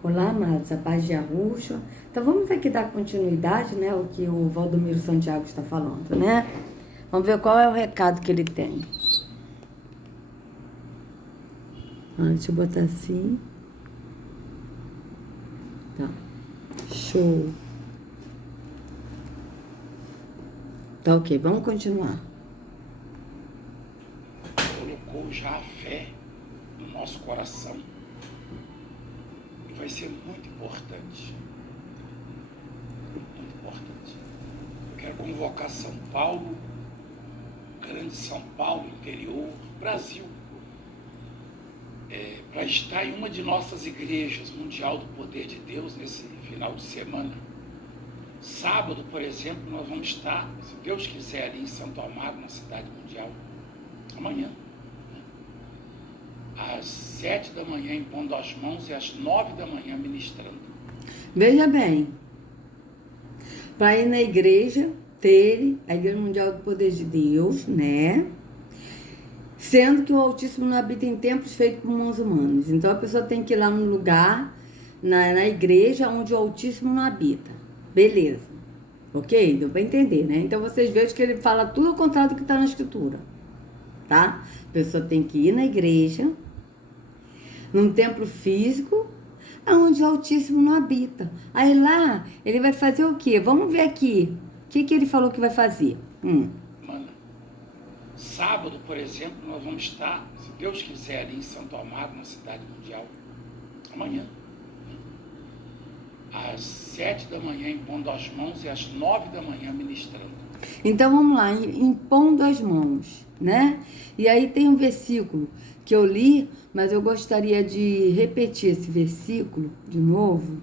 Olá, amados, a paz de Yahushua. Então vamos aqui dar continuidade, né, o que o Valdomiro Santiago está falando, né? Vamos ver qual é o recado que ele tem. Deixa eu botar assim. Tá. Show. Tá ok, vamos continuar. Colocou já a fé no nosso coração. E vai ser muito importante. Muito importante. Eu quero convocar São Paulo, grande São Paulo, interior, Brasil, para estar em uma de nossas igrejas mundial do poder de Deus nesse final de semana. Sábado, por exemplo, nós vamos estar, se Deus quiser, ali em Santo Amaro, na cidade mundial, amanhã. Às 7 da manhã impondo as mãos e às 9 da manhã ministrando. Veja bem, para ir na igreja, a Igreja Mundial do Poder de Deus, né? Sendo que o Altíssimo não habita em templos feitos por mãos humanas. Então a pessoa tem que ir lá no lugar, na igreja, onde o Altíssimo não habita. Beleza. Ok? Deu para entender, né? Então vocês vejam que ele fala tudo ao contrário do que está na Escritura. Tá? A pessoa tem que ir na igreja, num templo físico, onde o Altíssimo não habita. Aí lá, ele vai fazer o quê? Vamos ver aqui. O que ele falou que vai fazer? Mano, sábado, por exemplo, nós vamos estar, se Deus quiser, ali em Santo Amaro, na cidade mundial, amanhã. Às 7 da manhã impondo as mãos e às 9 da manhã ministrando. Então vamos lá, impondo as mãos, né? E aí tem um versículo que eu li, mas eu gostaria de repetir esse versículo de novo.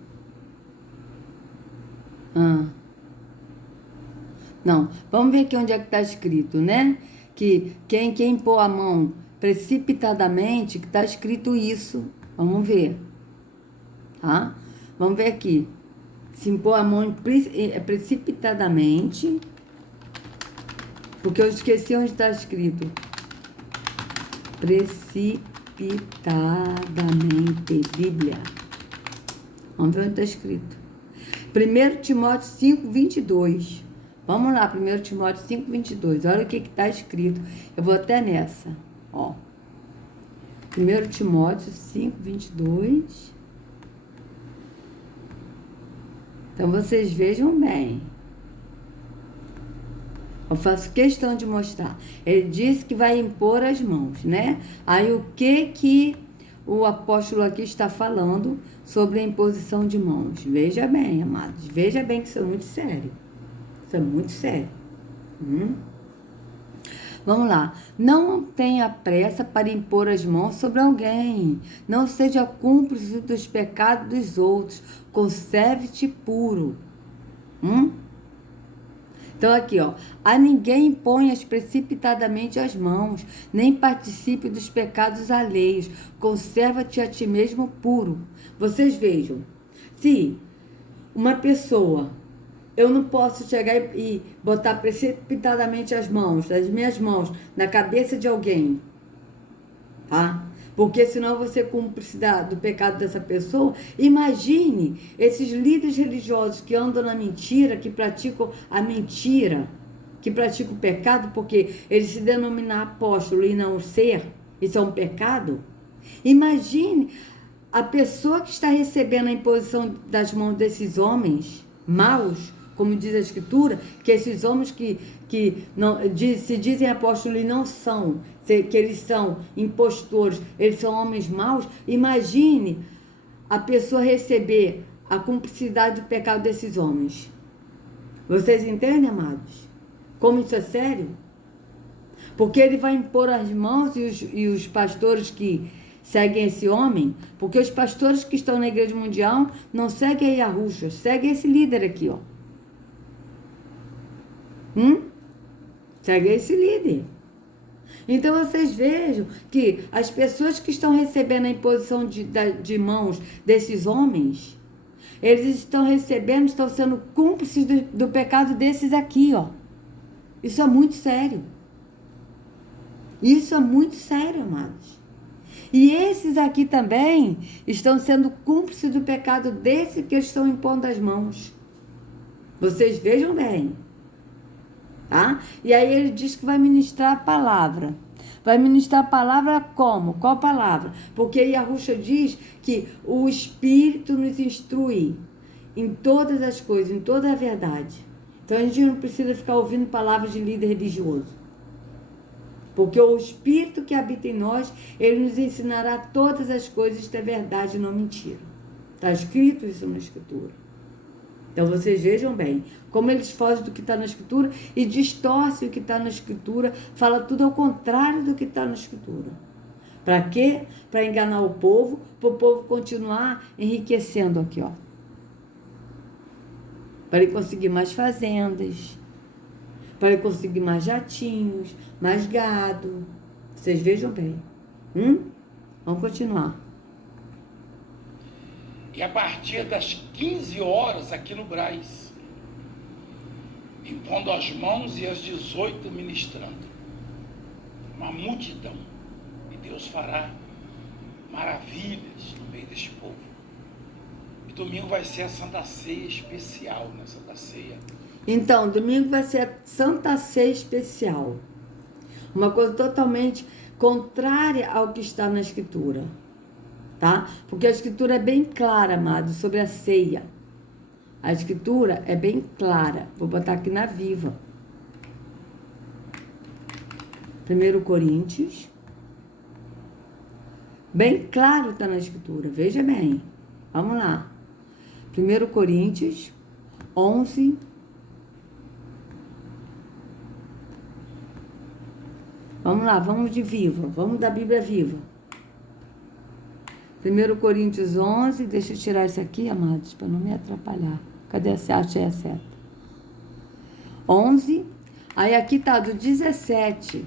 Não, vamos ver aqui onde é que está escrito, né? Que quem impor a mão precipitadamente, que está escrito isso. Vamos ver, tá? Vamos ver aqui. Se impor a mão precipitadamente, porque eu esqueci onde está escrito. Precipitadamente, Bíblia. Vamos ver onde está escrito. 1 Timóteo 5, 22. Vamos lá, 1 Timóteo 5, 22. Olha o que está escrito. Eu vou até nessa. Ó. 1 Timóteo 5, 22. Então, vocês vejam bem. Eu faço questão de mostrar. Ele disse que vai impor as mãos, né? Aí, o que o apóstolo aqui está falando sobre a imposição de mãos? Veja bem, amados. Veja bem que isso é muito sério. Isso é muito sério. Vamos lá. Não tenha pressa para impor as mãos sobre alguém. Não seja cúmplice dos pecados dos outros. Conserve-te puro. Então aqui, ó. A ninguém imponhas precipitadamente as mãos, nem participe dos pecados alheios. Conserva-te a ti mesmo puro. Vocês vejam. Se uma pessoa... Eu não posso chegar e botar precipitadamente as minhas mãos, na cabeça de alguém, tá? Porque senão você cúmplice do pecado dessa pessoa. Imagine esses líderes religiosos que andam na mentira, que praticam a mentira, que praticam o pecado, porque eles se denominam apóstolo e não ser, isso é um pecado. Imagine a pessoa que está recebendo a imposição das mãos desses homens maus, como diz a Escritura, que esses homens que não, se dizem apóstolos e não são, que eles são impostores, eles são homens maus. Imagine a pessoa receber a cumplicidade do pecado desses homens. Vocês entendem, amados? Como isso é sério? Porque ele vai impor as mãos e os pastores que seguem esse homem, porque os pastores que estão na Igreja Mundial não seguem a Yahushua, seguem esse líder aqui, ó. Segue esse líder. Então vocês vejam que as pessoas que estão recebendo a imposição de mãos desses homens, eles estão recebendo, estão sendo cúmplices do pecado desses aqui, ó. Isso é muito sério. Isso é muito sério, amados. E esses aqui também estão sendo cúmplices do pecado desse que eles estão impondo as mãos. Vocês vejam bem. Tá? E aí ele diz que vai ministrar a palavra. Vai ministrar a palavra como? Qual palavra? Porque Yahushua diz que o Espírito nos instrui em todas as coisas, em toda a verdade. Então a gente não precisa ficar ouvindo palavras de líder religioso. Porque o Espírito que habita em nós, ele nos ensinará todas as coisas, isto é verdade e não mentira. Está escrito isso na Escritura. Então vocês vejam bem, como eles fogem do que está na Escritura e distorcem o que está na Escritura, fala tudo ao contrário do que está na Escritura. Para quê? Para enganar o povo, para o povo continuar enriquecendo aqui, ó. Para ele conseguir mais fazendas, para ele conseguir mais jatinhos, mais gado. Vocês vejam bem. Vamos continuar. E a partir das 15 horas aqui no Brás, impondo as mãos e às 18 ministrando. Uma multidão. E Deus fará maravilhas no meio deste povo. E domingo vai ser a Santa Ceia especial, né? Santa Ceia. Então, domingo vai ser a Santa Ceia especial. Uma coisa totalmente contrária ao que está na Escritura. Tá? Porque a Escritura é bem clara, amado, sobre a ceia. A Escritura é bem clara. Vou botar aqui na Viva. 1 Coríntios. Bem claro está na Escritura. Veja bem. Vamos lá. 1 Coríntios 11. Vamos lá, vamos de Viva. Vamos da Bíblia Viva. 1 Coríntios 11, deixa eu tirar isso aqui, amados, para não me atrapalhar. Cadê a seta? Achei a seta. 11, aí aqui está do 17.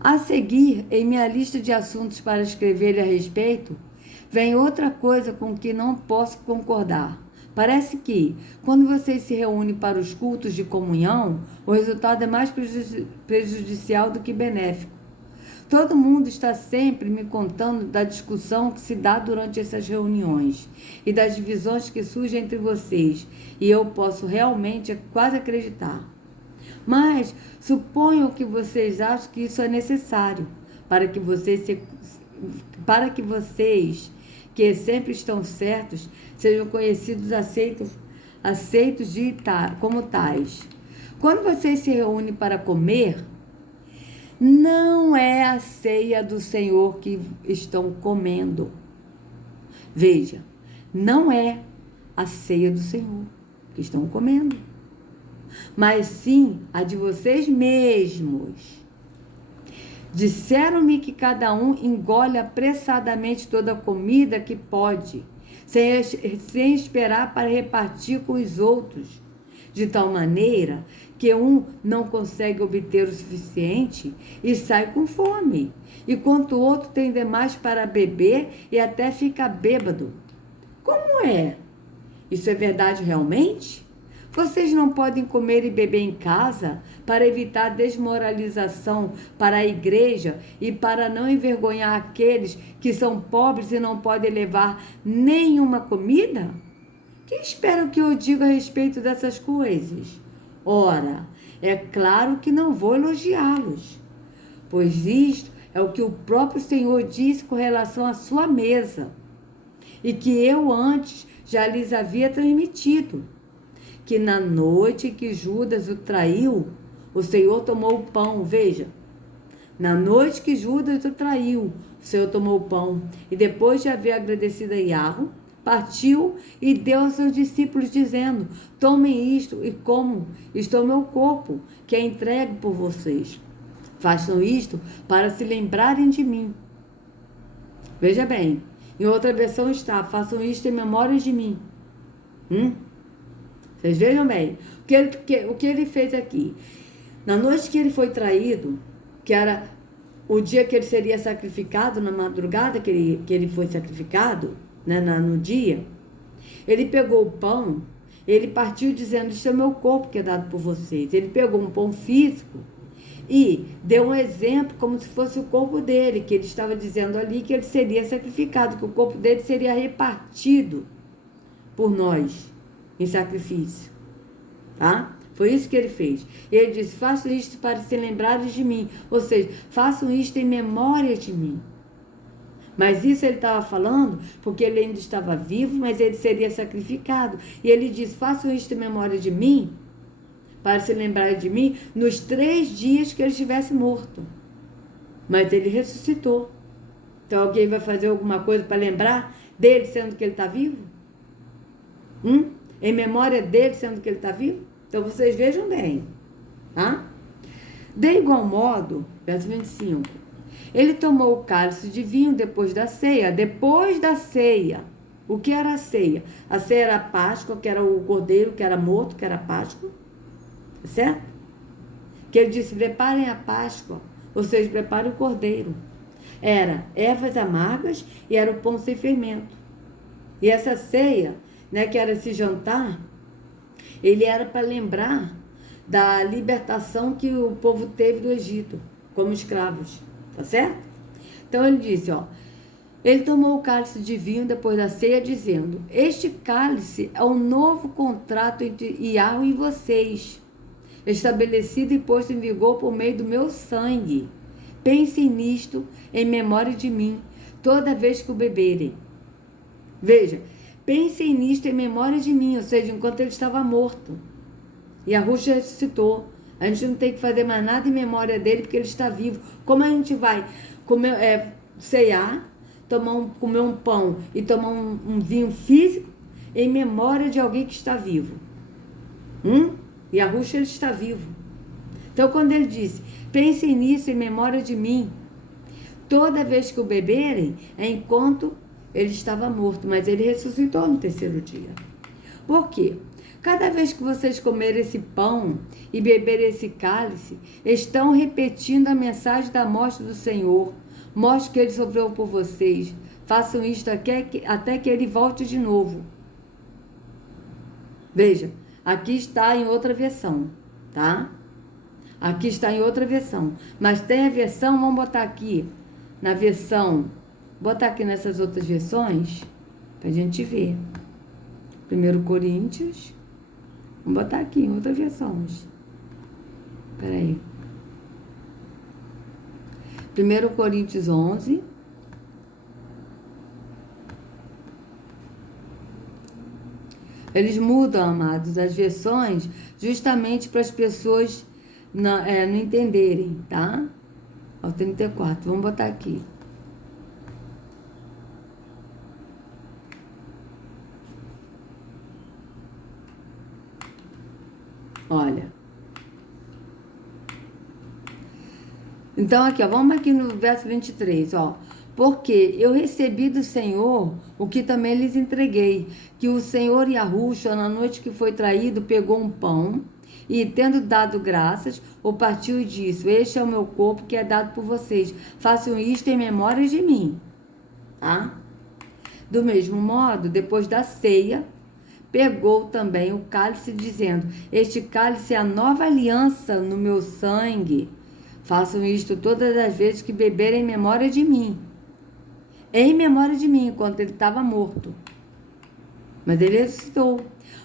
A seguir, em minha lista de assuntos para escrever a respeito, vem outra coisa com que não posso concordar. Parece que, quando vocês se reúnem para os cultos de comunhão, o resultado é mais prejudicial do que benéfico. Todo mundo está sempre me contando da discussão que se dá durante essas reuniões e das divisões que surgem entre vocês, e eu posso realmente quase acreditar. Mas suponho que vocês acham que isso é necessário para que vocês, que sempre estão certos, sejam conhecidos, aceitos como tais. Quando vocês se reúnem para comer, não é a ceia do Senhor que estão comendo. Veja, não é a ceia do Senhor que estão comendo, mas sim a de vocês mesmos. Disseram-me que cada um engole apressadamente toda a comida que pode, sem esperar para repartir com os outros, de tal maneira que um não consegue obter o suficiente e sai com fome, enquanto o outro tem demais para beber e até fica bêbado. Como é? Isso é verdade realmente? Vocês não podem comer e beber em casa para evitar desmoralização para a igreja e para não envergonhar aqueles que são pobres e não podem levar nenhuma comida? Que esperam que eu diga a respeito dessas coisas? Ora, é claro que não vou elogiá-los, pois isto é o que o próprio Senhor disse com relação à sua mesa, e que eu antes já lhes havia transmitido, que na noite que Judas o traiu, o Senhor tomou o pão. Veja, na noite que Judas o traiu, o Senhor tomou o pão, e depois de haver agradecido a Yahweh, partiu e deu aos seus discípulos, dizendo: tomem isto e comam, isto é o meu corpo, que é entregue por vocês. Façam isto para se lembrarem de mim. Veja bem, em outra versão está: façam isto em memória de mim. Vocês vejam bem, o que ele fez aqui. Na noite que ele foi traído, que era o dia que ele seria sacrificado, na madrugada que ele foi sacrificado, né, no dia, ele pegou o pão, ele partiu dizendo: isso é o meu corpo que é dado por vocês. Ele pegou um pão físico, E deu um exemplo como se fosse o corpo dele, que ele estava dizendo ali que ele seria sacrificado, que o corpo dele seria repartido por nós em sacrifício, tá? Foi isso que ele fez. Ele disse, façam isto para se lembrarem de mim. Ou seja, façam isto em memória de mim. Mas isso ele estava falando porque ele ainda estava vivo, mas ele seria sacrificado. E ele disse, façam isto em memória de mim, para se lembrar de mim, nos 3 dias que ele estivesse morto. Mas ele ressuscitou. Então alguém vai fazer alguma coisa para lembrar dele, sendo que ele está vivo? Em memória dele, sendo que ele está vivo? Então vocês vejam bem. Tá? De igual modo, verso 25, ele tomou o cálice de vinho depois da ceia. Depois da ceia. O que era a ceia? A ceia era a Páscoa, que era o cordeiro, que era morto, que era a Páscoa. Certo? Que ele disse, preparem a Páscoa. Ou seja, preparem o cordeiro. Era ervas amargas e era o pão sem fermento. E essa ceia, né, que era esse jantar, ele era para lembrar da libertação que o povo teve do Egito, como escravos. Tá certo? Então ele disse, ó, ele tomou o cálice de vinho depois da ceia, dizendo, este cálice é o novo contrato entre Yahweh e vocês, estabelecido e posto em vigor por meio do meu sangue. Pensem nisto em memória de mim, toda vez que o beberem. Veja, pensem nisto em memória de mim, ou seja, enquanto ele estava morto. E a Ruxa ressuscitou. A gente não tem que fazer mais nada em memória dele, porque ele está vivo. Como a gente vai comer, ceiar, comer um pão e tomar um vinho físico em memória de alguém que está vivo? E a Ruxa, ele está vivo. Então, quando ele disse, pensem nisso em memória de mim, toda vez que o beberem, é enquanto ele estava morto, mas ele ressuscitou no 3º dia. Por quê? Cada vez que vocês comerem esse pão e beberem esse cálice, estão repetindo a mensagem da morte do Senhor. Mostre que ele sofreu por vocês. Façam isto até que ele volte de novo. Veja, aqui está em outra versão, tá? Aqui está em outra versão. Mas tem a versão, vamos botar aqui, na versão, botar aqui nessas outras versões, pra gente ver. 1 Coríntios, vamos botar aqui em outra versão. Espera aí. 1 Coríntios 11. Eles mudam, amados, as versões justamente para as pessoas não entenderem, tá? Ao 34, vamos botar aqui. Olha. Então, aqui, ó, vamos aqui no verso 23, ó. Porque eu recebi do Senhor o que também lhes entreguei, que o Senhor Yahushua, na noite que foi traído, pegou um pão e, tendo dado graças, o partiu e disse, este é o meu corpo que é dado por vocês. Façam isto em memória de mim. Tá? Do mesmo modo, depois da ceia, pegou também o cálice, dizendo, este cálice é a nova aliança no meu sangue. Façam isto todas as vezes que beberem em memória de mim. Em memória de mim, enquanto ele estava morto. Mas ele ressuscitou.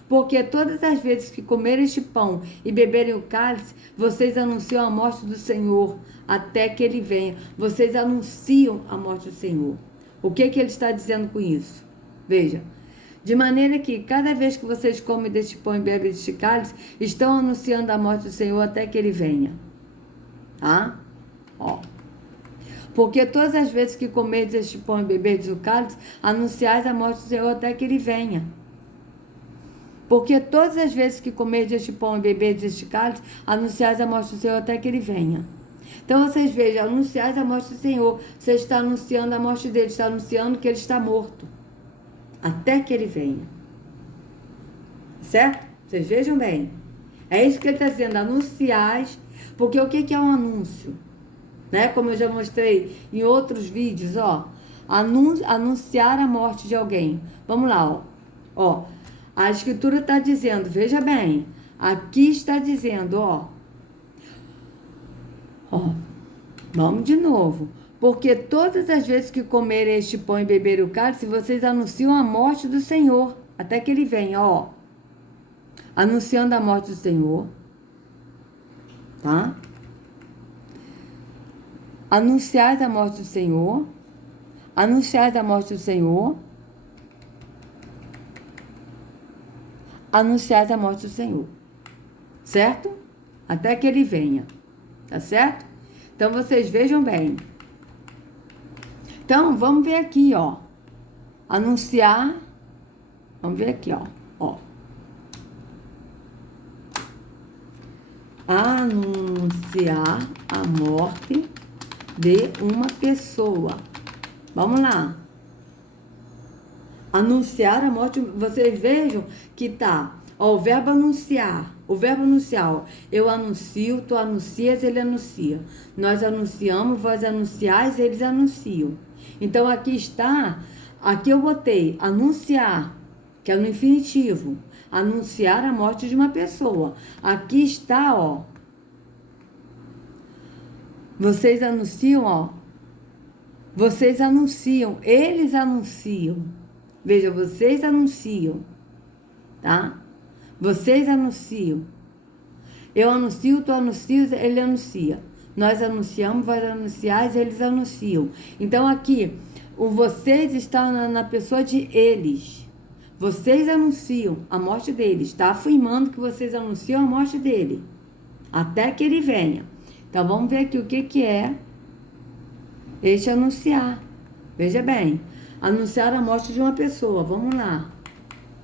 Porque todas as vezes que comerem este pão e beberem o cálice, vocês anunciam a morte do Senhor, até que ele venha. Vocês anunciam a morte do Senhor. O que ele está dizendo com isso? Veja. De maneira que, cada vez que vocês comem deste pão e bebem deste cálice, estão anunciando a morte do Senhor até que ele venha. Tá? Ó. Porque todas as vezes que comerdes este pão e beberdes o cálice, anunciais a morte do Senhor até que ele venha. Porque todas as vezes que comerdes este pão e beberdes este cálice, anunciais a morte do Senhor até que ele venha. Então vocês vejam, anunciais a morte do Senhor. Você está anunciando a morte dele, está anunciando que ele está morto. Até que ele venha. Certo? Vocês vejam bem. É isso que ele está dizendo, anunciais. Porque o que é um anúncio? Né? Como eu já mostrei em outros vídeos, ó. Anunciar a morte de alguém. Vamos lá, ó. Ó, a escritura está dizendo, veja bem. Aqui está dizendo, ó. Ó, vamos de novo. Porque todas as vezes que comerem este pão e beberem o cálice, vocês anunciam a morte do Senhor, até que ele venha, ó. Anunciando a morte do Senhor, tá? Anunciais a morte do Senhor. Anunciais a morte do Senhor. Anunciais a morte do Senhor. Certo? Até que ele venha. Tá certo? Então, vocês vejam bem. Então, vamos ver aqui, ó. Anunciar. Vamos ver aqui, ó. Ó. Anunciar a morte de uma pessoa. Vamos lá. Anunciar a morte. Vocês vejam que tá. Ó, o verbo anunciar. O verbo anunciar. Ó, eu anuncio, tu anuncias, ele anuncia. Nós anunciamos, vós anunciais, eles anunciam. Então, aqui está. Aqui eu botei anunciar, que é no infinitivo. Anunciar a morte de uma pessoa. Aqui está, ó. Vocês anunciam, ó. Vocês anunciam, eles anunciam. Veja, vocês anunciam, tá? Vocês anunciam. Eu anuncio, tu anuncias, ele anuncia. Nós anunciamos, vós anunciais, eles anunciam. Então, aqui, o vocês está na pessoa de eles. Vocês anunciam a morte dele. Está afirmando que vocês anunciam a morte dele. Até que ele venha. Então, vamos ver aqui o que é este anunciar. Veja bem. Anunciar a morte de uma pessoa. Vamos lá.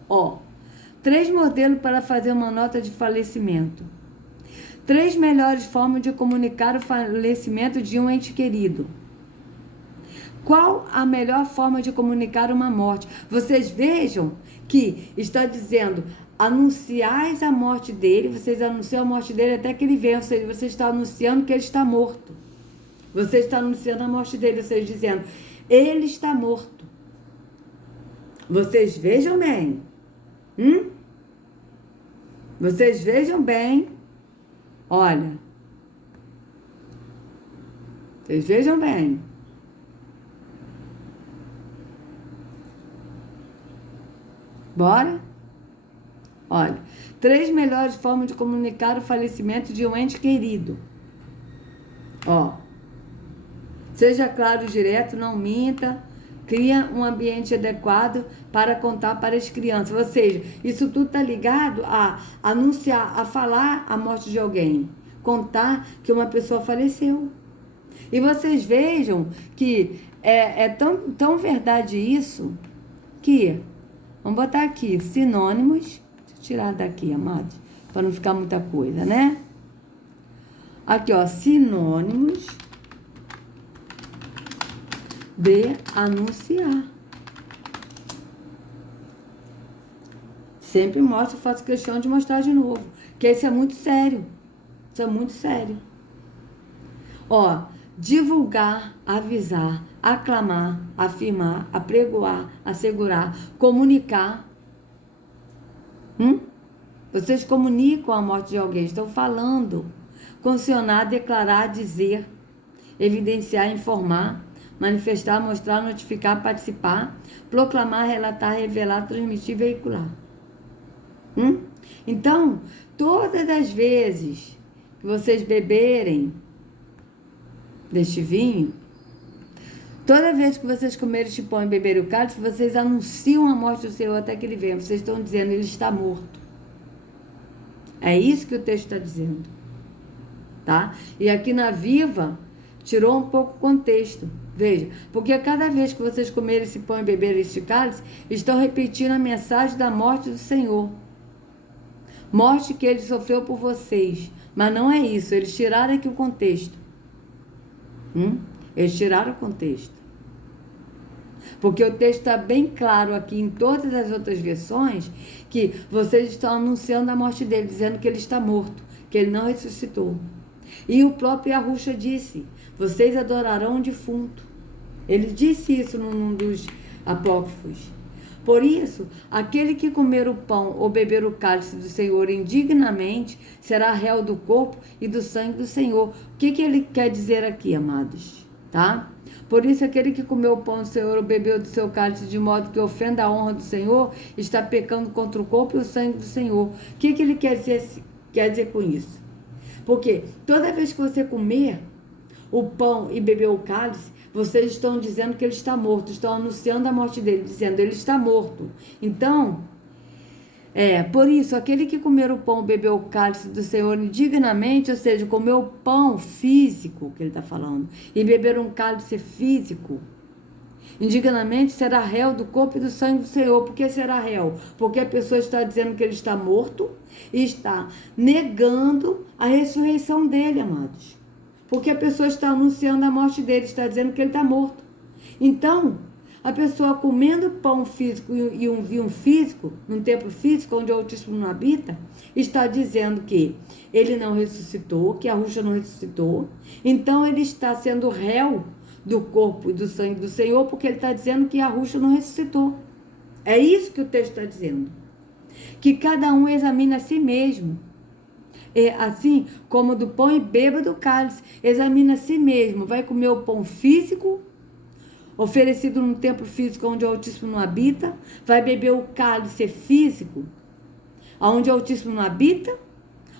Ó. 3 modelos para fazer uma nota de falecimento. 3 melhores formas de comunicar o falecimento de um ente querido. Qual a melhor forma de comunicar uma morte? Vocês vejam que está dizendo, anunciais a morte dele, vocês anunciam a morte dele até que ele venha, ou seja, você está anunciando que ele está morto. Você está anunciando a morte dele, ou seja, dizendo, ele está morto. Vocês vejam bem. Vocês vejam bem. Olha. Vocês vejam bem. Bora? Olha. 3 melhores formas de comunicar o falecimento de um ente querido. Ó. Seja claro e direto, não minta. Cria um ambiente adequado para contar para as crianças. Ou seja, isso tudo está ligado a anunciar, a falar a morte de alguém. Contar que uma pessoa faleceu. E vocês vejam que é tão verdade isso que... Vamos botar aqui, sinônimos. Deixa eu tirar daqui, amados, para não ficar muita coisa, né? Aqui, ó, sinônimos de anunciar. Sempre mostro, faço questão de mostrar de novo. Que isso é muito sério. Isso é muito sério. Ó, divulgar, avisar, aclamar, afirmar, apregoar, assegurar, comunicar. Vocês comunicam a morte de alguém, estão falando. Condicionar, declarar, dizer, evidenciar, informar, manifestar, mostrar, notificar, participar, proclamar, relatar, revelar, transmitir, veicular. Então, todas as vezes que vocês beberem deste vinho, toda vez que vocês comerem este pão e beberem o cálice, vocês anunciam a morte do Senhor até que ele venha. Vocês estão dizendo, ele está morto. É isso que o texto está dizendo. Tá? E aqui na Viva, tirou um pouco o contexto. Veja, porque cada vez que vocês comerem esse pão e beberem este cálice, estão repetindo a mensagem da morte do Senhor. Morte que ele sofreu por vocês. Mas não é isso, eles tiraram aqui o contexto. Eles tiraram o contexto. Porque o texto está bem claro aqui em todas as outras versões que vocês estão anunciando a morte dele, dizendo que ele está morto, que ele não ressuscitou. E o próprio Yahusha disse, vocês adorarão o defunto. Ele disse isso num dos apócrifos. Por isso, aquele que comer o pão ou beber o cálice do Senhor indignamente será réu do corpo e do sangue do Senhor. O que ele quer dizer aqui, amados? Tá? Por isso, aquele que comeu o pão do Senhor ou bebeu do seu cálice de modo que ofenda a honra do Senhor, está pecando contra o corpo e o sangue do Senhor. O que ele quer dizer com isso? Porque toda vez que você comer o pão e beber o cálice, vocês estão dizendo que ele está morto, estão anunciando a morte dele, dizendo ele está morto. Então, por isso, aquele que comer o pão, beber o cálice do Senhor indignamente, ou seja, comer o pão físico, que ele está falando, e beber um cálice físico, indignamente será réu do corpo e do sangue do Senhor. Por que será réu? Porque a pessoa está dizendo que ele está morto e está negando a ressurreição dele, amados. Porque a pessoa está anunciando a morte dele, está dizendo que ele está morto. Então, a pessoa comendo pão físico e um vinho físico, num templo físico onde o Altíssimo não habita, está dizendo que ele não ressuscitou, que a Yahushua não ressuscitou. Então, ele está sendo réu do corpo e do sangue do Senhor, porque ele está dizendo que a Yahushua não ressuscitou. É isso que o texto está dizendo. Que cada um examine a si mesmo. Assim como do pão e beba do cálice. Examina a si mesmo. Vai comer o pão físico, oferecido num templo físico onde o Altíssimo não habita. Vai beber o cálice físico, onde o Altíssimo não habita.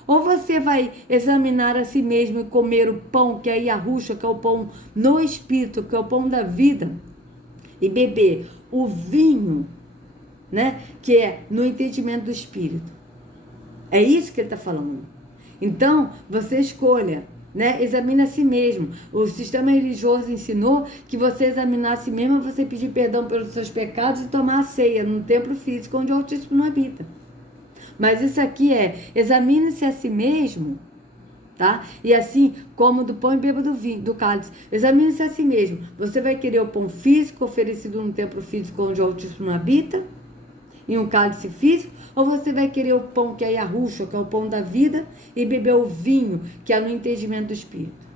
Ou você vai examinar a si mesmo e comer o pão, que é Yahushua, que é o pão no Espírito, que é o pão da vida, e beber o vinho, né, que é no entendimento do Espírito. É isso que ele está falando. Então, você escolha, né? Examine a si mesmo. O sistema religioso ensinou que você examinar a si mesmo, você pedir perdão pelos seus pecados e tomar a ceia no templo físico onde o Altíssimo não habita. Mas isso aqui examine-se a si mesmo, tá? E assim, como do pão e beba do vinho, do cálice. Examine-se a si mesmo. Você vai querer o pão físico oferecido num templo físico onde o Altíssimo não habita? Em um cálice físico, ou você vai querer o pão que é Yahushua, que é o pão da vida, e beber o vinho, que é no entendimento do Espírito.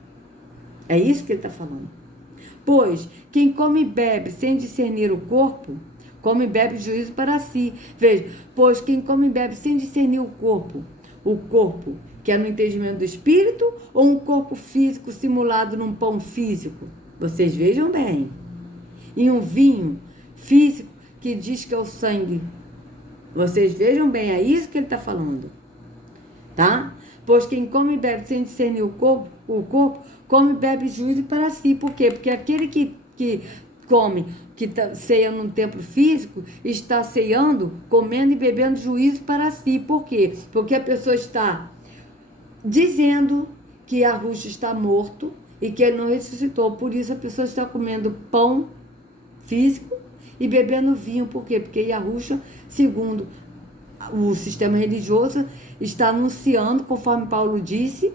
É isso que ele está falando. Pois, quem come e bebe sem discernir o corpo, come e bebe juízo para si. Veja, pois quem come e bebe sem discernir o corpo, que é no entendimento do Espírito, ou um corpo físico simulado num pão físico? Vocês vejam bem. E um vinho físico que diz que é o sangue. Vocês vejam bem, é isso que ele está falando. Tá? Pois quem come e bebe sem discernir o corpo, come e bebe juízo para si. Por quê? Porque aquele que come, ceia num templo físico, está ceando, comendo e bebendo juízo para si. Por quê? Porque a pessoa está dizendo que Yahushua está morto e que ele não ressuscitou. Por isso a pessoa está comendo pão físico e bebendo vinho. Por quê? Porque Yahushua, segundo o sistema religioso, está anunciando, conforme Paulo disse,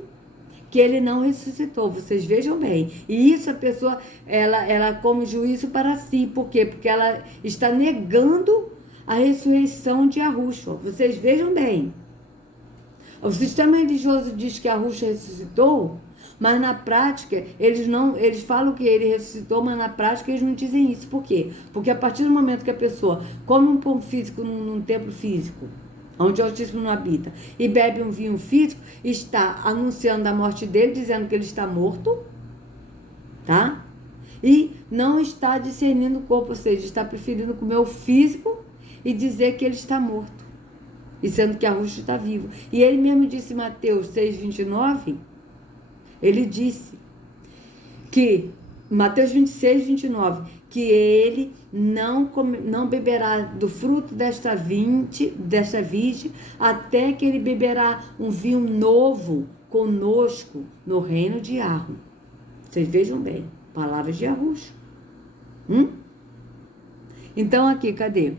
que ele não ressuscitou. Vocês vejam bem. E isso a pessoa, ela come juízo para si. Por quê? Porque ela está negando a ressurreição de Yahushua. Vocês vejam bem. O sistema religioso diz que Yahushua ressuscitou, mas na prática, eles falam que ele ressuscitou, mas na prática eles não dizem isso. Por quê? Porque a partir do momento que a pessoa come um pão físico num templo físico, onde o Altíssimo não habita, e bebe um vinho físico, está anunciando a morte dele, dizendo que ele está morto, tá? E não está discernindo o corpo, ou seja, está preferindo comer o físico e dizer que ele está morto, e sendo que a Yahushua está vivo. E ele mesmo disse em Mateus 6,29, ele disse que, Mateus 26,29, que ele não beberá do fruto desta vide, até que ele beberá um vinho novo conosco no reino de Yahu. Vocês vejam bem, palavras de Yahushua. Então aqui, cadê?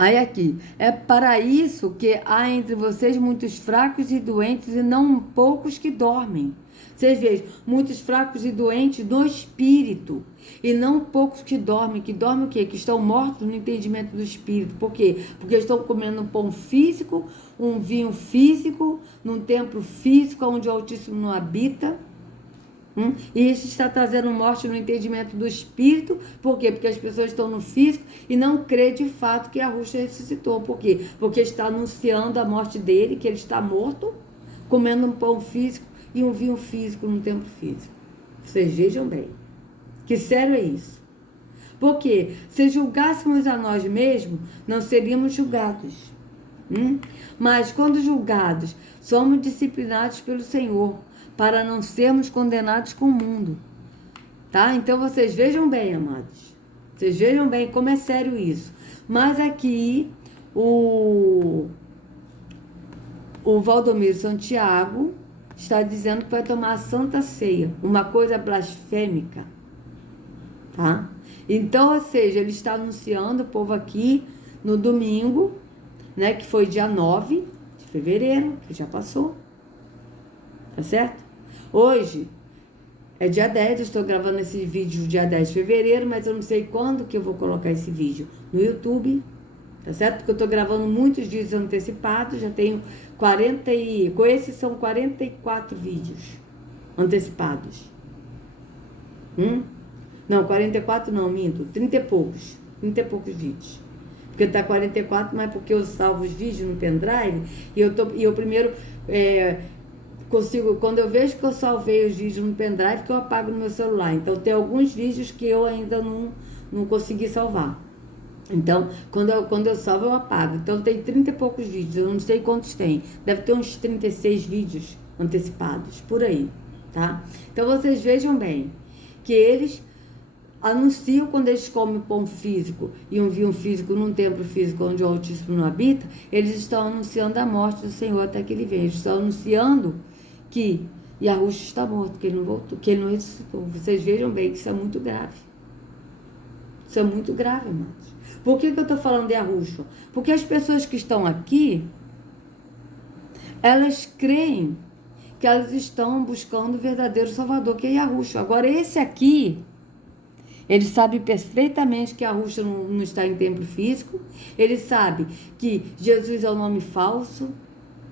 Aí aqui, é para isso que há entre vocês muitos fracos e doentes e não poucos que dormem. Vocês vejam, muitos fracos e doentes no espírito e não poucos que dormem. Que dormem o quê? Que estão mortos no entendimento do espírito. Por quê? Porque estão comendo um pão físico, um vinho físico, num templo físico onde o Altíssimo não habita. E isso está trazendo morte no entendimento do espírito. Por quê? Porque as pessoas estão no físico e não crê de fato que Yahushua ressuscitou. Por quê? Porque está anunciando a morte dele, que ele está morto, comendo um pão físico e um vinho físico num templo físico. Vocês vejam bem. Que sério é isso? Porque se julgássemos a nós mesmos, não seríamos julgados. Mas quando julgados, somos disciplinados pelo Senhor, para não sermos condenados com o mundo. Tá? Então vocês vejam bem, amados. Vocês vejam bem como é sério isso. Mas aqui, o Valdomiro Santiago está dizendo que vai tomar a Santa Ceia. Uma coisa blasfêmica. Tá? Então, ou seja, ele está anunciando o povo aqui no domingo, né, que foi dia 9 de fevereiro, que já passou. Tá certo? Hoje é dia 10, eu estou gravando esse vídeo dia 10 de fevereiro, mas eu não sei quando que eu vou colocar esse vídeo no YouTube, tá certo? Porque eu estou gravando muitos dias antecipados, já tenho 40 e... Com esses são 44 vídeos antecipados. Não, 44 não, minto, 30 e poucos vídeos. Porque tá 44, mas porque eu salvo os vídeos no pendrive e eu primeiro consigo, quando eu vejo que eu salvei os vídeos no pendrive, que eu apago no meu celular. Então tem alguns vídeos que eu ainda não consegui salvar. Então, quando eu salvo, eu apago. Então tem 30 e poucos vídeos, eu não sei quantos tem. Deve ter uns 36 vídeos antecipados, por aí, tá? Então vocês vejam bem que eles anunciam quando eles comem pão físico e um vinho físico num templo físico onde o Altíssimo não habita, eles estão anunciando a morte do Senhor até que ele venha. Eles estão anunciando que Yahushua está morto, que ele não voltou, que ele não ressuscitou. Vocês vejam bem que isso é muito grave. Isso é muito grave, amados. Por que eu estou falando de Yahushua? Porque as pessoas que estão aqui, elas creem que elas estão buscando o verdadeiro Salvador, que é Yahushua. Agora, esse aqui, ele sabe perfeitamente que Yahushua não está em templo físico. Ele sabe que Jesus é o nome falso,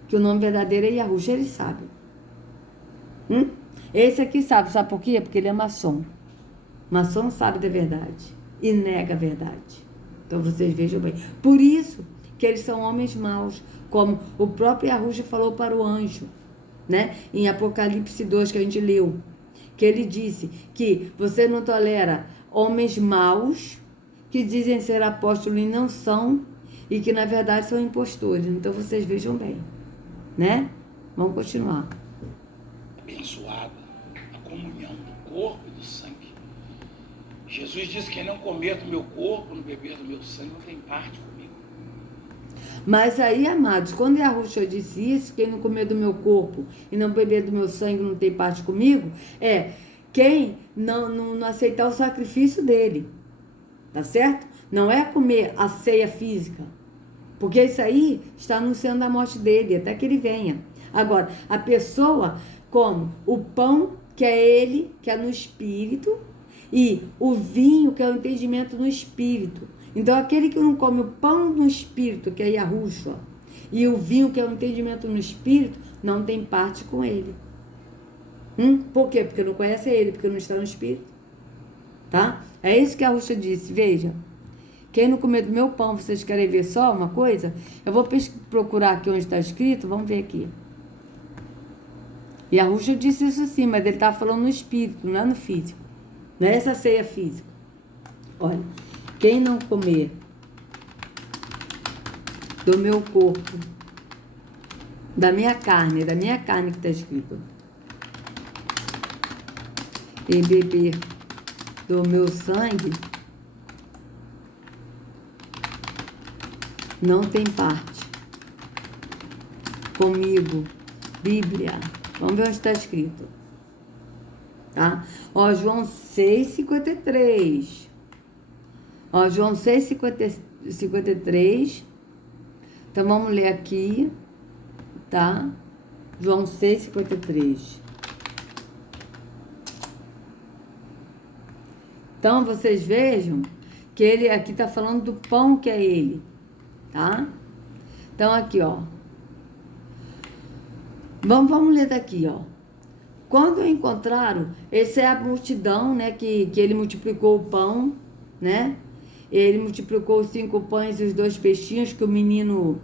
que o nome verdadeiro é Yahushua. Ele sabe. Esse aqui sabe por quê? Porque ele é maçom. Maçom sabe da verdade e nega a verdade. Então vocês vejam bem. Por isso que eles são homens maus, como o próprio Yahushua falou para o anjo, né? Em Apocalipse 2, que a gente leu, que ele disse que você não tolera homens maus que dizem ser apóstolos e não são, e que na verdade são impostores. Então vocês vejam bem, né? Vamos continuar. Abençoada a comunhão do corpo e do sangue. Jesus disse: quem não comer do meu corpo, não beber do meu sangue, não tem parte comigo. Mas aí, amados, quando Yahushua disse isso, quem não comer do meu corpo e não beber do meu sangue não tem parte comigo, quem não aceitar o sacrifício dele, tá certo? Não é comer a ceia física, porque isso aí está anunciando a morte dele, até que ele venha. Agora, a pessoa come o pão, que é ele, que é no espírito, e o vinho, que é o entendimento no espírito. Então, aquele que não come o pão no espírito, que é Yahushua, e o vinho, que é o entendimento no espírito, não tem parte com ele. Por quê? Porque não conhece ele, porque não está no espírito. Tá? É isso que a Yahushua disse. Veja, quem não comer do meu pão, vocês querem ver só uma coisa? Eu vou procurar aqui onde está escrito, vamos ver aqui. E a Yahushua disse isso sim, mas ele estava falando no espírito, não é no físico. Não é essa ceia física. Olha, quem não comer do meu corpo, da minha carne que está escrito, e beber do meu sangue, não tem parte comigo. Bíblia. Vamos ver onde está escrito. Tá? Ó, João 6,53. Ó, João 6,53. Então, vamos ler aqui, tá? João 6,53. Então, vocês vejam que ele aqui está falando do pão que é ele, tá? Então, aqui, ó. Vamos ler daqui, ó. Quando o encontraram, essa é a multidão, né, que ele multiplicou o pão, né? Ele multiplicou os 5 pães e os 2 peixinhos que o menino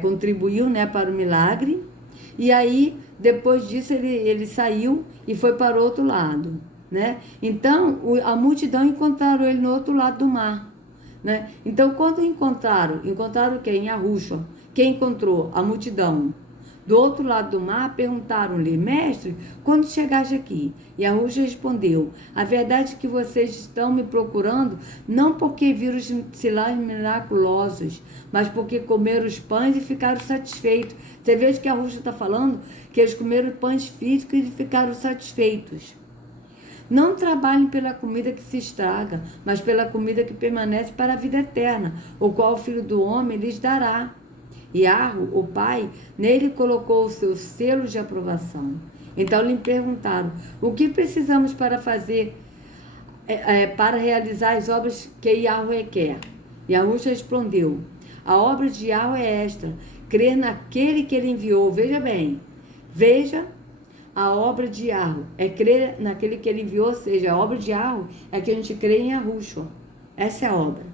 contribuiu, né, para o milagre. E aí, depois disso, ele saiu e foi para o outro lado, né? Então, a multidão encontraram ele no outro lado do mar, né? Então, quando encontraram quem? Yahushua. Quem encontrou? A multidão. Do outro lado do mar, perguntaram-lhe: Mestre, quando chegaste aqui? E Yahushua respondeu: A verdade é que vocês estão me procurando não porque viram os sinais miraculosos, mas porque comeram os pães e ficaram satisfeitos. Você veja que Yahushua está falando que eles comeram pães físicos e ficaram satisfeitos. Não trabalhem pela comida que se estraga, mas pela comida que permanece para a vida eterna, o qual o Filho do Homem lhes dará. Yahweh, o pai, nele colocou os seus selos de aprovação. Então lhe perguntaram: o que precisamos para fazer, para realizar as obras que Yahweh quer? Yahushua respondeu: a obra de Yahweh é esta, crer naquele que ele enviou. Veja bem, veja, a obra de Yahweh é crer naquele que ele enviou, ou seja, a obra de Yahweh é que a gente crê em Yahushua. Essa é a obra.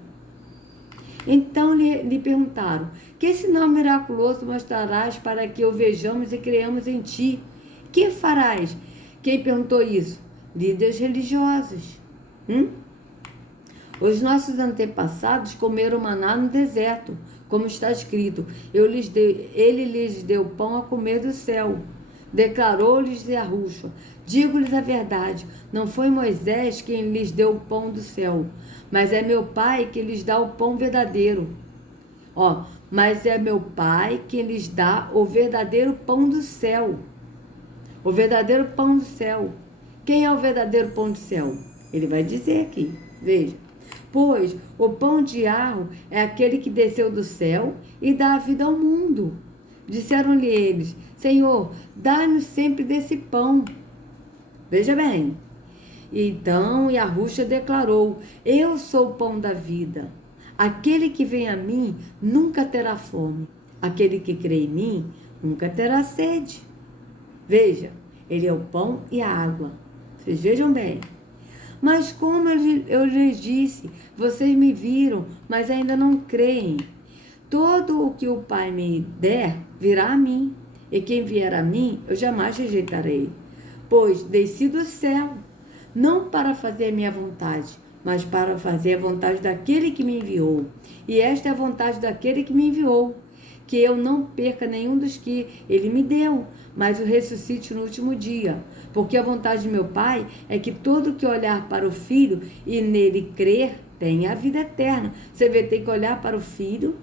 Então lhe perguntaram: que sinal miraculoso mostrarás para que o vejamos e creamos em ti? Que farás? Quem perguntou isso? Líderes religiosos. Os nossos antepassados comeram maná no deserto, como está escrito: ele lhes deu pão a comer do céu. Declarou-lhes Yahushua: digo-lhes a verdade, não foi Moisés quem lhes deu o pão do céu, mas é meu Pai que lhes dá o pão verdadeiro. Mas é meu Pai que lhes dá o verdadeiro pão do céu. O verdadeiro pão do céu. Quem é o verdadeiro pão do céu? Ele vai dizer aqui, veja. Pois o pão de Yahweh é aquele que desceu do céu e dá a vida ao mundo. Disseram-lhe eles: Senhor, dá-nos sempre desse pão. Veja bem. Então Yahushua declarou: eu sou o pão da vida. Aquele que vem a mim nunca terá fome. Aquele que crê em mim nunca terá sede. Veja, ele é o pão e a água. Vocês vejam bem. Mas como eu lhes disse, vocês me viram, mas ainda não creem. Todo o que o Pai me der, virá a mim. E quem vier a mim, eu jamais rejeitarei. Pois desci do céu, não para fazer a minha vontade, mas para fazer a vontade daquele que me enviou. E esta é a vontade daquele que me enviou, que eu não perca nenhum dos que ele me deu, mas o ressuscite no último dia. Porque a vontade de meu Pai é que todo que olhar para o Filho e nele crer, tenha a vida eterna. Você vê, tem que olhar para o Filho,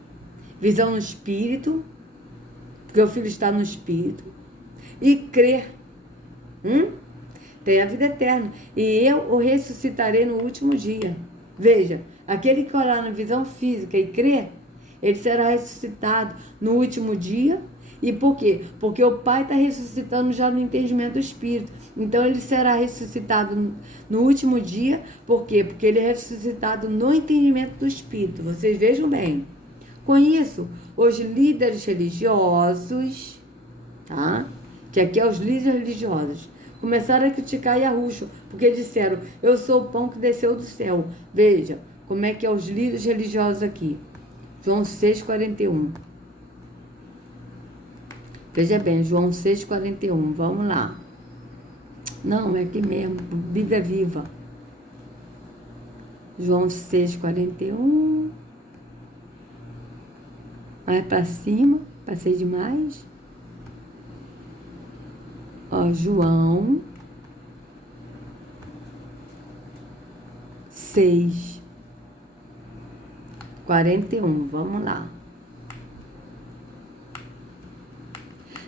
visão no Espírito, porque o Filho está no Espírito, e crer. Tem a vida eterna. E eu o ressuscitarei no último dia. Veja, aquele que olhar na visão física e crer, ele será ressuscitado no último dia. E por quê? Porque o Pai está ressuscitando já no entendimento do Espírito. Então ele será ressuscitado no último dia. Por quê? Porque ele é ressuscitado no entendimento do Espírito. Vocês vejam bem. Com isso, os líderes religiosos, tá? Que aqui é os líderes religiosos, começaram a criticar Yahushua, porque disseram: eu sou o pão que desceu do céu. Veja como é que é os líderes religiosos aqui. João 6,41. Veja bem, João 6,41. Vamos lá. Não, é aqui mesmo, Bíblia Viva. João 6,41. Mais para cima, passei demais. João 6,41. Vamos lá.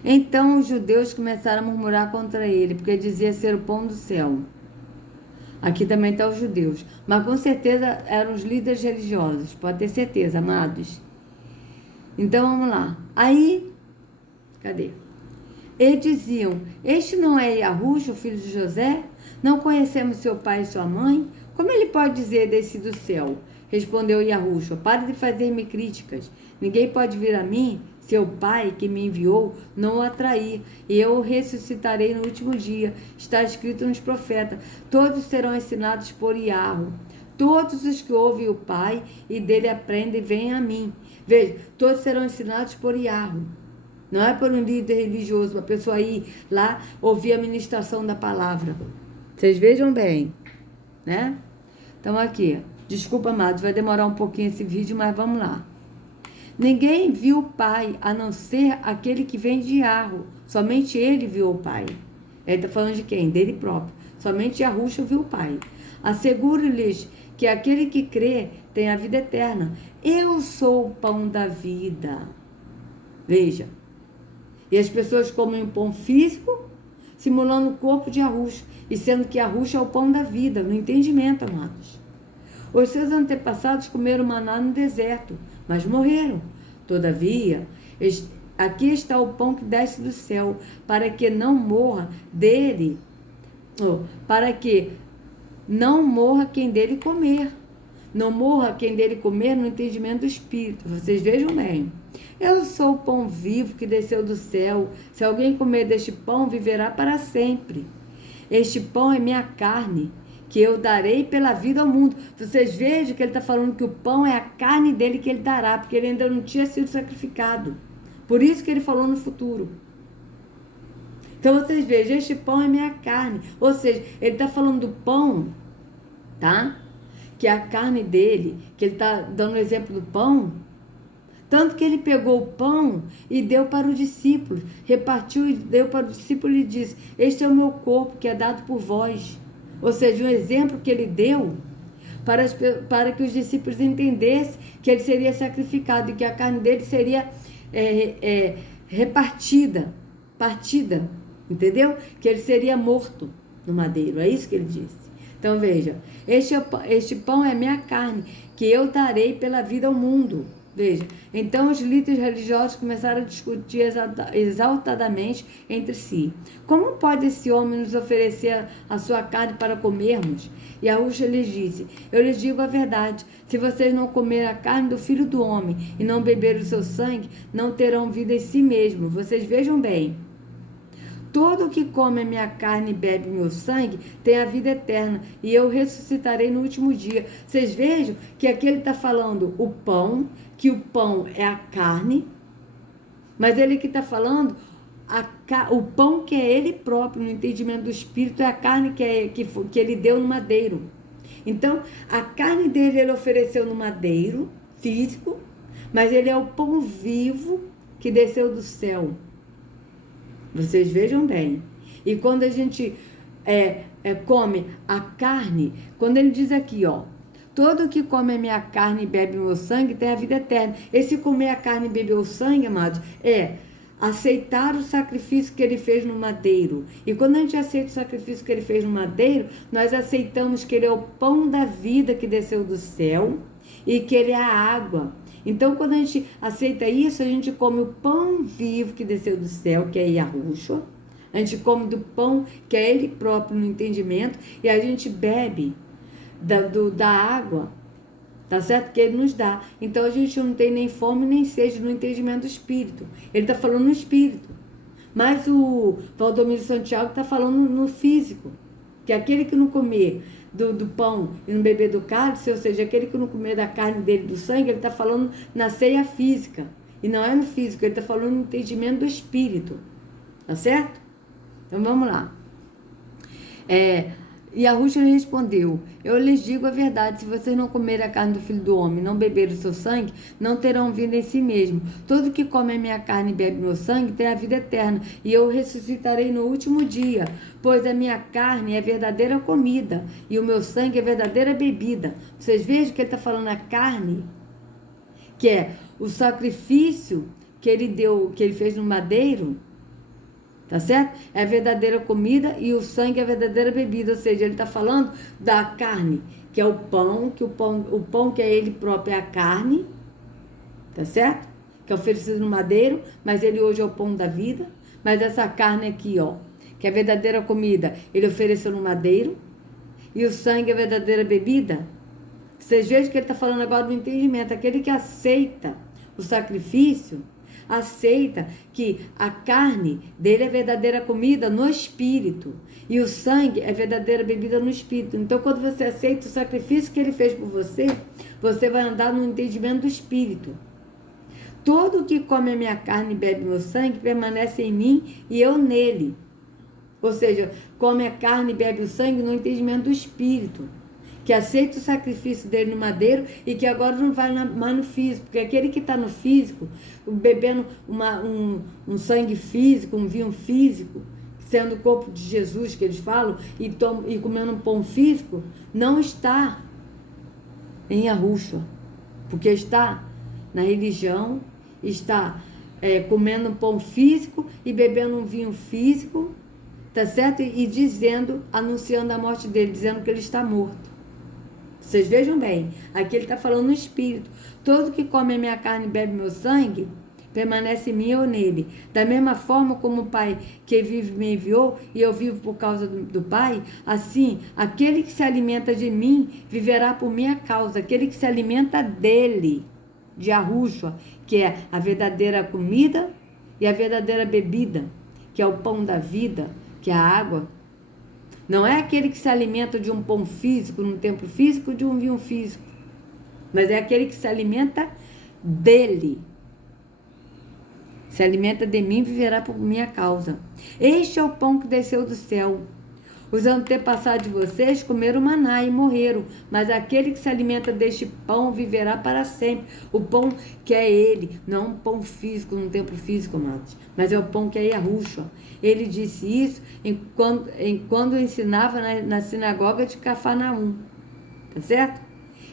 Então os judeus começaram a murmurar contra ele, porque dizia ser o pão do céu. Aqui também estão os judeus, mas com certeza eram os líderes religiosos, pode ter certeza, amados. Então vamos lá. Aí, cadê? Eles diziam: este não é Yahushua, o filho de José? Não conhecemos seu pai e sua mãe? Como ele pode dizer desci do céu? Respondeu Yahushua: pare de fazer-me críticas. Ninguém pode vir a mim seu Pai que me enviou não o atrair, e eu o ressuscitarei no último dia. Está escrito nos profetas: todos serão ensinados por Iahu. Todos os que ouvem o Pai e dele aprendem, vêm a mim. Veja, todos serão ensinados por Iahu. Não é por um líder religioso, uma pessoa ir lá ouvir a ministração da palavra. Vocês vejam bem, né? Então aqui, desculpa, amados, vai demorar um pouquinho esse vídeo, mas vamos lá. Ninguém viu o Pai, a não ser aquele que vem de Iahu. Somente ele viu o Pai. Ele está falando de quem? Dele próprio. Somente Yahushua viu o Pai. Asseguro-lhes que aquele que crê tem a vida eterna. Eu sou o pão da vida. Veja. E as pessoas comem um pão físico, simulando o corpo de Yahushua, e sendo que Yahushua é o pão da vida, no entendimento, amados. Os seus antepassados comeram maná no deserto, mas morreram. Todavia, aqui está o pão que desce do céu, para que não morra dele, para que não morra quem dele comer. Não morra quem dele comer no entendimento do Espírito. Vocês vejam bem. Eu sou o pão vivo que desceu do céu. Se alguém comer deste pão, viverá para sempre. Este pão é minha carne, que eu darei pela vida ao mundo. Vocês vejam que ele está falando que o pão é a carne dele que ele dará, porque ele ainda não tinha sido sacrificado. Por isso que ele falou no futuro. Então vocês vejam, este pão é minha carne. Ou seja, ele está falando do pão, tá? Que é a carne dele, que ele está dando o exemplo do pão. Tanto que ele pegou o pão e deu para os discípulos, repartiu e deu para o discípulo e disse: este é o meu corpo que é dado por vós. Ou seja, um exemplo que ele deu para que os discípulos entendessem que ele seria sacrificado e que a carne dele seria partida, entendeu? Que ele seria morto no madeiro, é isso que ele disse. Então veja, este pão é minha carne, que eu darei pela vida ao mundo. Veja, então os líderes religiosos começaram a discutir exaltadamente entre si. Como pode esse homem nos oferecer a sua carne para comermos? E Yahushua lhes disse: eu lhes digo a verdade, se vocês não comerem a carne do Filho do Homem e não beberem o seu sangue, não terão vida em si mesmo. Vocês vejam bem. Todo o que come a minha carne e bebe meu sangue tem a vida eterna, e eu ressuscitarei no último dia. Vocês vejam que aqui ele está falando o pão, que o pão é a carne, mas ele que está falando o pão que é ele próprio, no entendimento do Espírito, é a carne que ele deu no madeiro. Então, a carne dele ele ofereceu no madeiro físico, mas ele é o pão vivo que desceu do céu. Vocês vejam bem. E quando a gente come a carne, quando ele diz aqui, ó, todo que come a minha carne e bebe o meu sangue tem a vida eterna. Esse comer a carne e beber o sangue, amados, é aceitar o sacrifício que ele fez no madeiro. E quando a gente aceita o sacrifício que ele fez no madeiro, nós aceitamos que ele é o pão da vida que desceu do céu e que ele é a água. Então, quando a gente aceita isso, a gente come o pão vivo que desceu do céu, que é Yahushua. A gente come do pão que é ele próprio no entendimento, e a gente bebe da água, tá certo? Que ele nos dá. Então, a gente não tem nem fome nem sede no entendimento do Espírito. Ele está falando no Espírito. Mas o Valdomiro Santiago está falando no físico. Que aquele que não comer do pão e não beber do cálice, ou seja, aquele que não comer da carne dele, do sangue, ele está falando na ceia física. E não é no físico, ele está falando no entendimento do Espírito. Tá certo? Então, vamos lá. E Yahushua respondeu: eu lhes digo a verdade, se vocês não comerem a carne do Filho do Homem, não beberem o seu sangue, não terão vida em si mesmo. Todo que come a minha carne e bebe meu sangue tem a vida eterna, e eu ressuscitarei no último dia, pois a minha carne é verdadeira comida, e o meu sangue é verdadeira bebida. Vocês vejam que ele está falando a carne, que é o sacrifício que ele deu, que ele fez no madeiro, tá certo? É a verdadeira comida e o sangue é a verdadeira bebida. Ou seja, ele está falando da carne, que é o pão que é ele próprio, é a carne, tá certo? Que é oferecido no madeiro, mas ele hoje é o pão da vida. Mas essa carne aqui, ó, que é a verdadeira comida, ele ofereceu no madeiro, e o sangue é a verdadeira bebida. Vocês vejam que ele está falando agora do entendimento. Aquele que aceita o sacrifício, aceita que a carne dele é verdadeira comida no espírito e o sangue é verdadeira bebida no espírito. Então, quando você aceita o sacrifício que ele fez por você, você vai andar no entendimento do espírito. Todo que come a minha carne e bebe meu sangue permanece em mim e eu nele. Ou seja, come a carne e bebe o sangue no entendimento do espírito, que aceita o sacrifício dele no madeiro e que agora não vai mais no físico, porque aquele que está no físico, bebendo um sangue físico, um vinho físico, sendo o corpo de Jesus que eles falam, e comendo um pão físico, não está em Yahushua, porque está na religião, está comendo um pão físico e bebendo um vinho físico, tá certo? E dizendo, anunciando a morte dele, dizendo que ele está morto. Vocês vejam bem, aqui ele está falando no espírito. Todo que come a minha carne e bebe meu sangue, permanece em mim ou nele. Da mesma forma como o Pai que vive me enviou, e eu vivo por causa do Pai, assim, aquele que se alimenta de mim, viverá por minha causa. Aquele que se alimenta dele, de Yahushua, que é a verdadeira comida e a verdadeira bebida, que é o pão da vida, que é a água. Não é aquele que se alimenta de um pão físico, num templo físico, de um vinho físico. Mas é aquele que se alimenta dele. Se alimenta de mim, viverá por minha causa. Este é o pão que desceu do céu. Os antepassados de vocês comeram maná e morreram, mas aquele que se alimenta deste pão viverá para sempre. O pão que é ele, não um pão físico, num templo físico, amados, mas é o pão que é Yahushua. Ele disse isso quando ensinava na sinagoga de Cafarnaum, tá certo?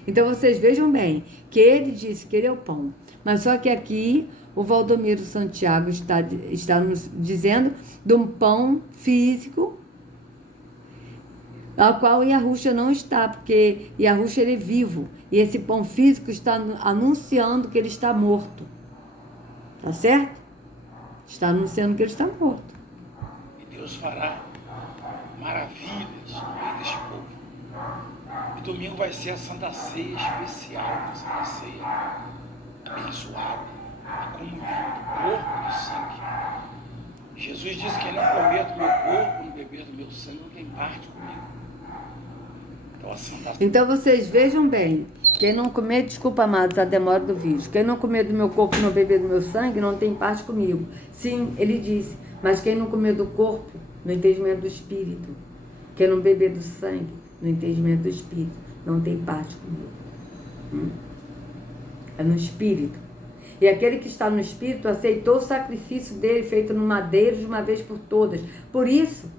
Então vocês vejam bem, que ele disse que ele é o pão, mas só que aqui o Valdomiro Santiago está nos dizendo de um pão físico, ao qual Yahushua não está, porque Yahushua ele é vivo, e esse pão físico está anunciando que ele está morto, tá certo? Está anunciando que ele está morto. E Deus fará maravilhas no meio deste povo. E domingo vai ser a Santa Ceia especial, a Santa Ceia abençoada, a comunhão do corpo e do sangue. Jesus disse que quem não comer do meu corpo, não beber do meu sangue, não tem parte comigo. Então vocês vejam bem, quem não comer, desculpa, amados, a demora do vídeo, quem não comer do meu corpo e não beber do meu sangue, não tem parte comigo. Sim, ele disse, mas quem não comer do corpo, no entendimento do espírito, quem não beber do sangue, no entendimento do espírito, não tem parte comigo. É no espírito. E aquele que está no espírito aceitou o sacrifício dele feito no madeiro de uma vez por todas. Por isso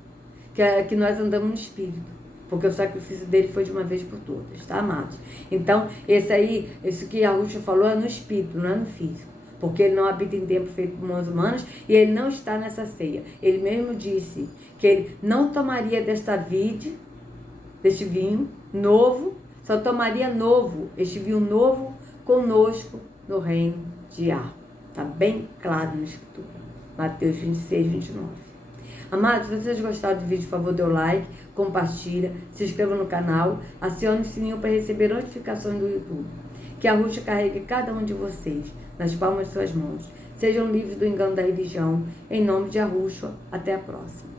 que nós andamos no espírito. Porque o sacrifício dele foi de uma vez por todas, tá, amados? Então, esse que Yahushua falou é no espírito, não é no físico. Porque ele não habita em templo feito por mãos humanas e ele não está nessa ceia. Ele mesmo disse que ele não tomaria deste vinho novo, só tomaria este vinho novo conosco no reino de Yah. Está bem claro na Escritura. Mateus 26, 29. Amados, se vocês gostaram do vídeo, por favor, dê o like, compartilha, se inscreva no canal, acione o sininho para receber notificações do YouTube. Que a Yahushua carregue cada um de vocês nas palmas de suas mãos. Sejam livres do engano da religião. Em nome de Yahushua, até a próxima.